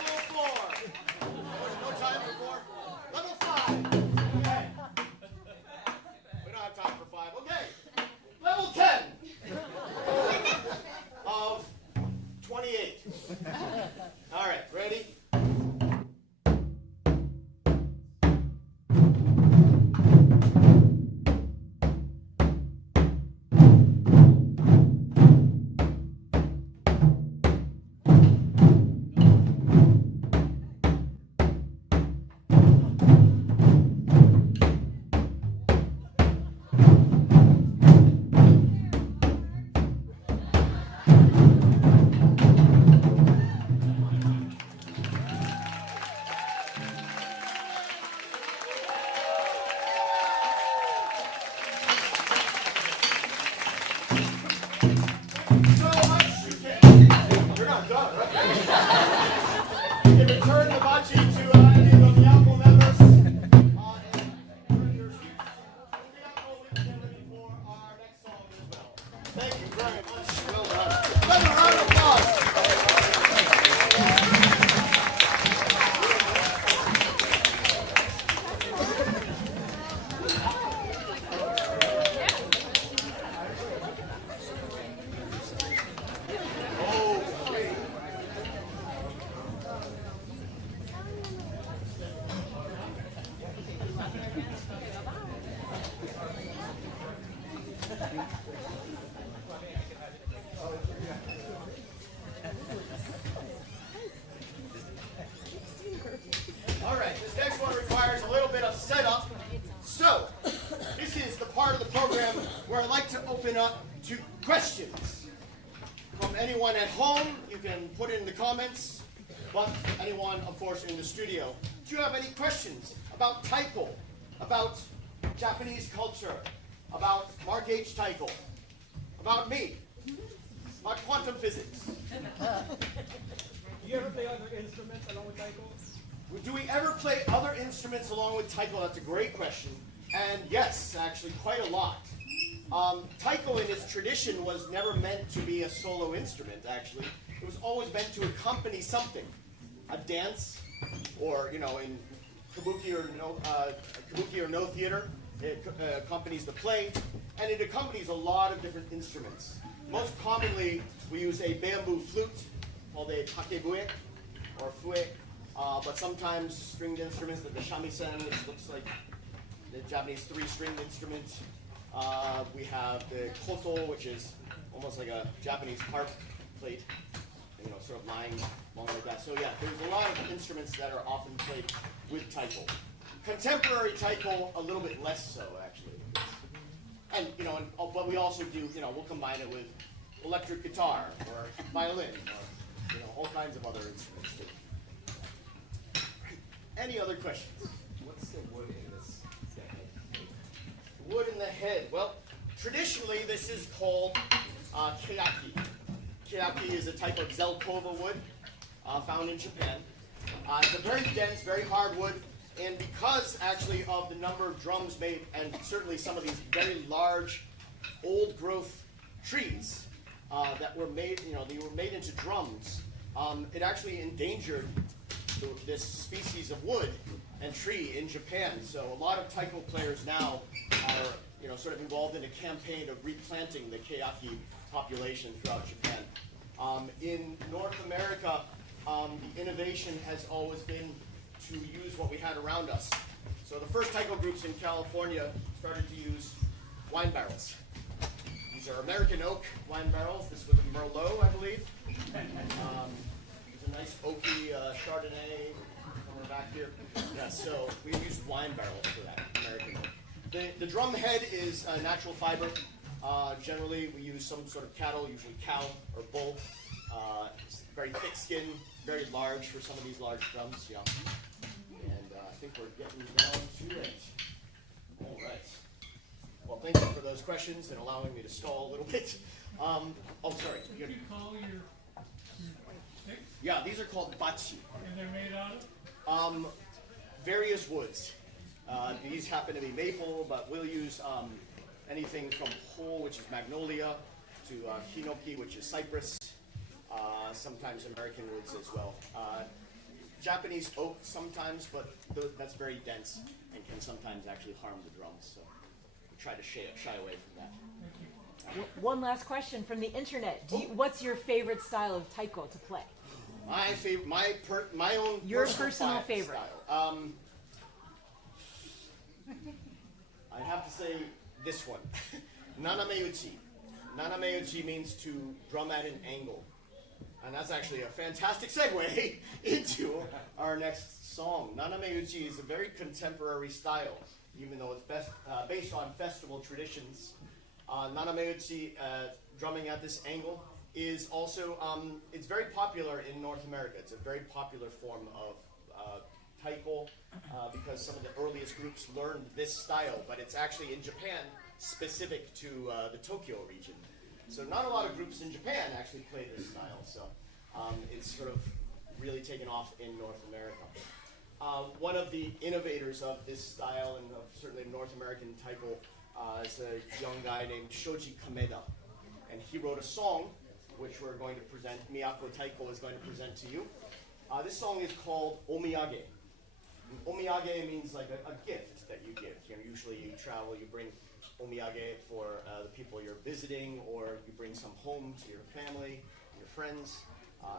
Level 4. No time for 4. Level 5. Okay. We don't have time for 5. Okay. Level 10 of 28. All right, ready? So much you can. You're not done, right? You can return the bachi to any of the Apple members. And return your seats. We got all we can ready for our next song as well. Thank you very much. Well done. Another round of applause. All right, this next one requires a little bit of setup. So, this is the part of the program where I like to open up to questions. anyone at home, you can put it in the comments. But anyone, of course, in the studio, do you have any questions about Taiko, about Japanese culture, about Mark H. Taiko, about me, about quantum physics? Do you ever play other instruments along with Taiko? Do we ever play other instruments along with Taiko? That's a great question. And yes, actually, quite a lot. Taiko in its tradition was never meant to be a solo instrument, actually. It was always meant to accompany something. A dance, or, in kabuki or no theater, it accompanies the play, and it accompanies a lot of different instruments. Most commonly, we use a bamboo flute called a takebue, or fue, but sometimes stringed instruments, like the shamisen, which looks like the Japanese three-stringed instrument. We have the koto, which is almost like a Japanese harp played, sort of lying along like that. So yeah, there's a lot of instruments that are often played with Taiko. Contemporary Taiko, a little bit less so, actually. And, but we also do, we'll combine it with electric guitar, or violin, or, all kinds of other instruments too. Any other questions? What's the wood in this head? Wood in the head. Well, traditionally this is called keaki. Keaki is a type of zelkova wood found in Japan. It's a very dense, very hard wood, and because actually of the number of drums made, and certainly some of these very large, old-growth trees that were made, they were made into drums, it actually endangered this species of wood and tree in Japan. So a lot of Taiko players now are, sort of involved in a campaign of replanting the keaki population throughout Japan. In North America, the innovation has always been to use what we had around us. So the first Taiko groups in California started to use wine barrels. These are American oak wine barrels. This was a Merlot, I believe. It's a nice oaky Chardonnay somewhere back here. Yeah, so we used wine barrels for that, American oak. The drum head is natural fiber. Generally, we use some sort of cattle, usually cow or bull. It's very thick skin, very large for some of these large drums. Yeah. And I think we're getting down to it. All right. Well, thank you for those questions and allowing me to stall a little bit. Sorry. What do you call your sticks? Yeah, these are called bachi. And they're made out of? Various woods. These happen to be maple, but we'll use anything from ho, which is magnolia, to hinoki, which is cypress, sometimes American woods as well. Japanese oak sometimes, but that's very dense and can sometimes actually harm the drums. So we try to shy away from that. One last question from the internet. What's your favorite style of taiko to play? My favorite, my own Your personal favorite. style. I'd have to say this one, nanameuchi. Nanameuchi means to drum at an angle. And that's actually a fantastic segue into our next song. Nanameuchi is a very contemporary style, even though it's based on festival traditions. Nanameuchi, drumming at this angle, is also, it's very popular in North America. It's a very popular form of taiko because some of the earliest groups learned this style, but it's actually in Japan specific to the Tokyo region. So not a lot of groups in Japan actually play this style, so it's sort of really taken off in North America. One of the innovators of this style, and of certainly North American taiko, is a young guy named Shoji Kameda. And he wrote a song, which we're going to present, Miyako Taiko is going to present to you. This song is called Omiyage. And omiyage means like a gift that you give. Usually you travel, you bring omiyage for the people you're visiting, or you bring some home to your family, your friends.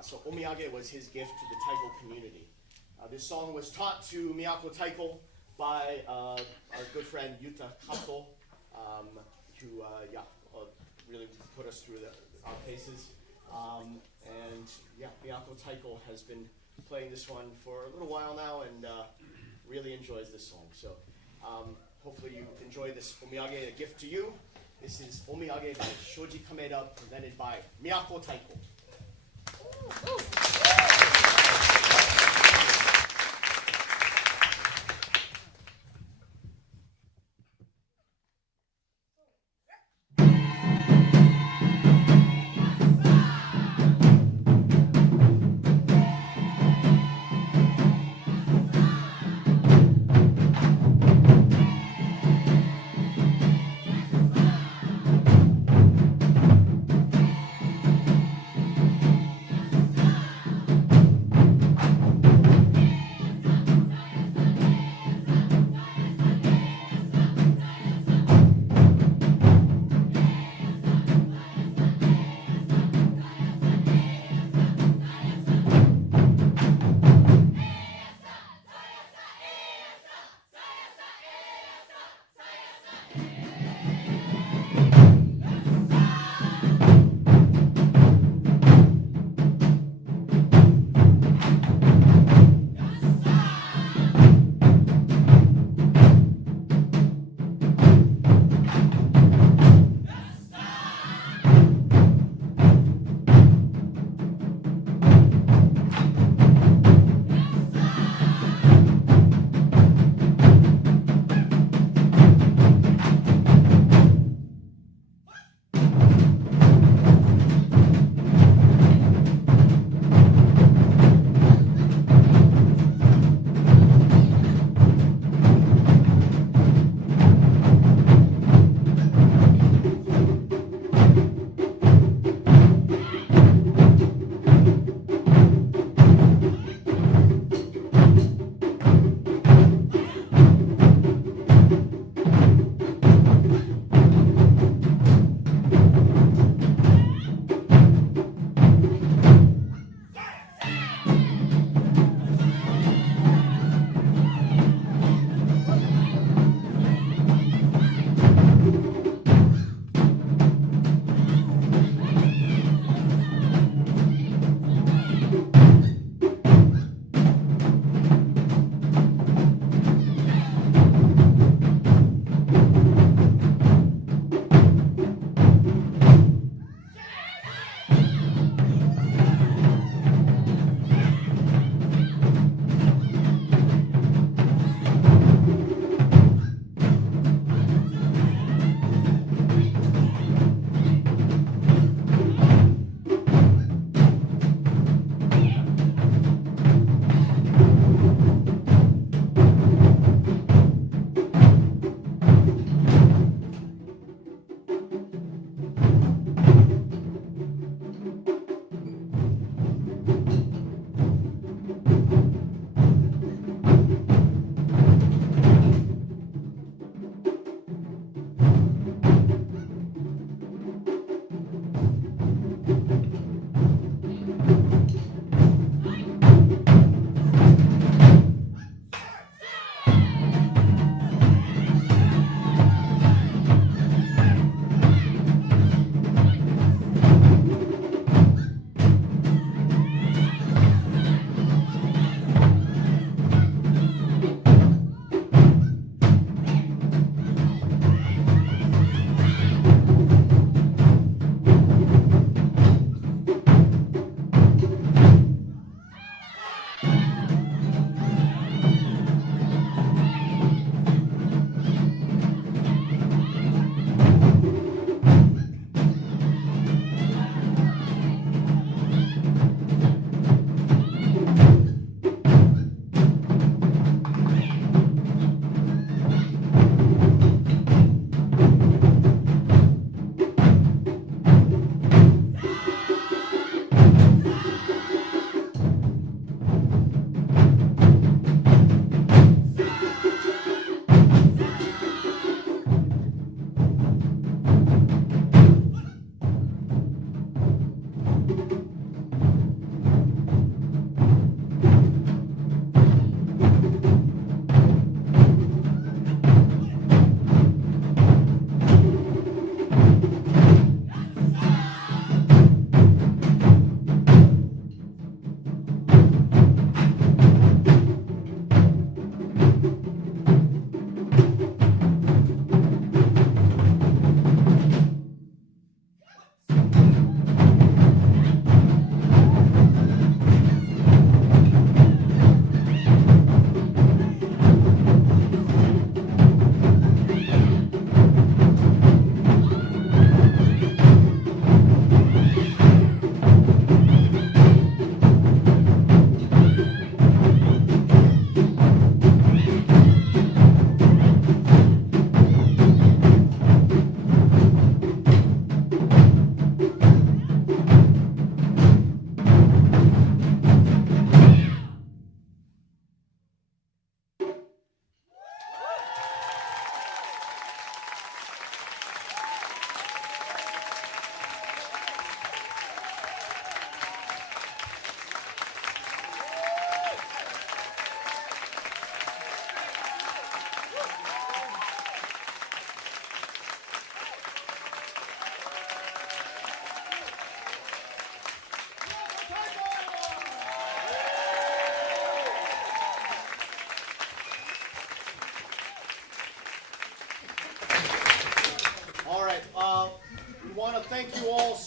So omiyage was his gift to the taiko community. This song was taught to Miyako Taiko by our good friend Yuta Kato, who really put us through our paces. And Miyako Taiko has been playing this one for a little while now and really enjoys this song. So hopefully you enjoy this omiyage, a gift to you. This is Omiyage by Shoji Kameda, presented by Miyako Taiko.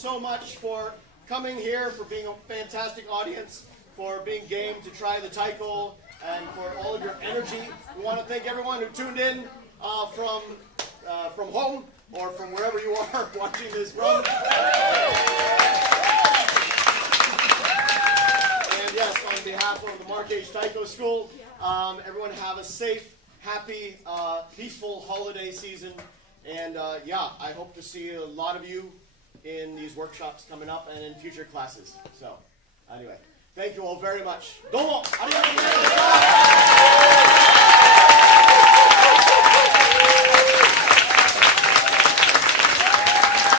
so much for coming here, for being a fantastic audience, for being game to try the Taiko, and for all of your energy. We want to thank everyone who tuned in from home or from wherever you are watching this from. And yes, on behalf of the Mark H. Taiko School, everyone have a safe, happy, peaceful holiday season. And yeah, I hope to see a lot of you in these workshops coming up and in future classes. So, anyway, thank you all very much. Domo! Arigatou gozaimasu!